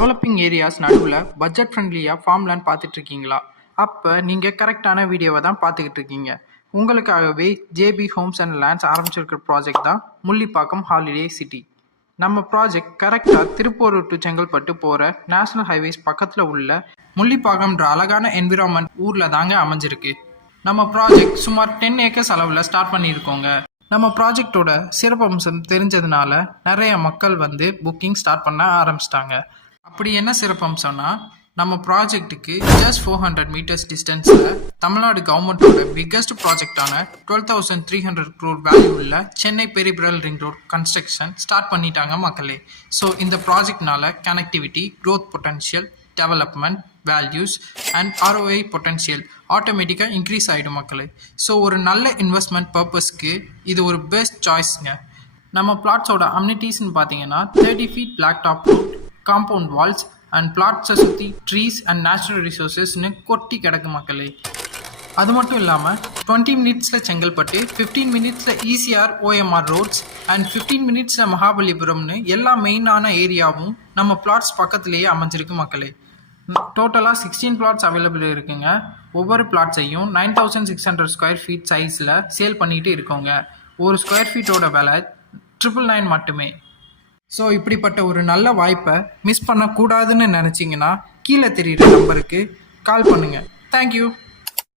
Developing areas நடுவில் budget ஃப்ரெண்ட்லியாக farm land பார்த்துட்டு இருக்கீங்களா? அப்போ நீங்கள் கரெக்டான வீடியோவை தான் பார்த்துக்கிட்டு இருக்கீங்க. உங்களுக்காகவே ஜேபி ஹோம்ஸ் அண்ட் லேண்ட்ஸ் ஆரம்பிச்சிருக்கிற ப்ராஜெக்ட் தான் முள்ளிப்பாக்கம் ஹாலிடே சிட்டி. நம்ம ப்ராஜெக்ட் கரெக்டாக திருப்பூர் டு செங்கல்பட்டு போகிற நேஷனல் ஹைவேஸ் பக்கத்தில் உள்ள முள்ளிப்பாக்கம்ன்ற அழகான என்விரான்மெண்ட் ஊரில் தாங்க அமைஞ்சிருக்கு. நம்ம ப்ராஜெக்ட் சுமார் 10 ஏக்கர்ஸ் அளவில் ஸ்டார்ட் பண்ணியிருக்கோங்க. நம்ம ப்ராஜெக்டோட சிறப்பம்சம் தெரிஞ்சதுனால நிறைய மக்கள் வந்து புக்கிங் ஸ்டார்ட் பண்ண ஆரம்பிச்சிட்டாங்க. அப்படி என்ன சிறப்பம்சம்னா, நம்ம ப்ராஜெக்ட்டுக்கு ஜஸ்ட் 400 மீட்டர்ஸ் டிஸ்டன்ஸில் தமிழ்நாடு கவர்மெண்ட்டோட பிக்கஸ்ட் ப்ராஜெக்டான 12,300 crore வேல்யூ உள்ள Chennai peripheral ring road construction start பண்ணிட்டாங்க மக்களே. ஸோ இந்த ப்ராஜெக்ட்னால connectivity, growth potential, development values and ROI potential ஆட்டோமேட்டிக்காக இன்க்ரீஸ் ஆகிடும் மக்களே. ஸோ ஒரு நல்ல இன்வெஸ்ட்மெண்ட் பர்பஸ்க்கு இது ஒரு பெஸ்ட் சாய்ஸ்ங்க. நம்ம பிளாட்ஸோட அம்யூனிட்டிஸ்ன்னு பார்த்தீங்கன்னா 30 feet black top road, compound walls and பிளாட்ஸை சுற்றி ட்ரீஸ் அண்ட் நேச்சுரல் ரிசோர்ஸஸ்ன்னு கொட்டி கிடக்கு மக்களே. அது மட்டும் இல்லாமல் 20 மினிட்ஸில் செங்கல்பட்டு, 15 மினிட்ஸில் ECR OMR ரோட்ஸ் அண்ட் 15 மினிட்ஸில் மகாபலிபுரம்னு எல்லா மெயினான ஏரியாவும் நம்ம பிளாட்ஸ் பக்கத்துலேயே அமைஞ்சிருக்கு மக்களே. டோட்டலாக 16 பிளாட்ஸ் அவைலபிள் இருக்குங்க. ஒவ்வொரு பிளாட்ஸையும் 9,600 ஸ்கொயர் ஃபீட் சைஸில் சேல் பண்ணிட்டு இருக்கோங்க. ஒரு ஸ்கொயர் ஃபீட்டோட விலை 999 மட்டுமே. ஸோ இப்படிப்பட்ட ஒரு நல்ல வாய்ப்பை மிஸ் பண்ணக்கூடாதுன்னு நினச்சிங்கன்னா கீழே தெரியுற நம்பருக்கு கால் பண்ணுங்கள். தேங்க்யூ.